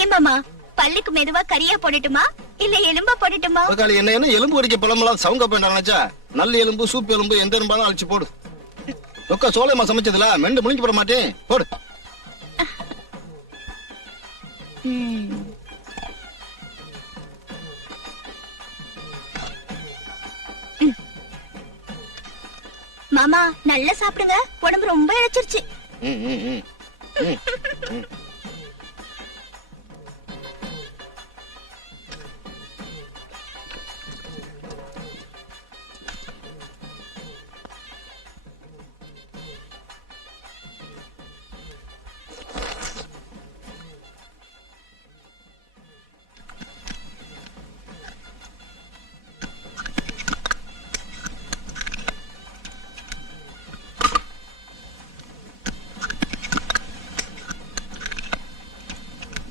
ஏன் மாமா பல்லுக்கு மெதுவா கறியா போடட்டுமா இல்ல எலும்பா போடட்டுமா? என்ன எலும்பு வடிக்க பழமெல்லாம் சவுங்க போயிட்டாச்சா? நல்ல எலும்பு சூப்பு எலும்பு எந்த எலும்பாலும் அழிச்சு போடு. ரொக்க சோலையம்மா சமைச்சதுல மெண்டு முழிக்க போட மாட்டேன். போடு. மாமா நல்லா சாப்பிடுங்க, உடம்பு ரொம்ப இழைச்சிருச்சு.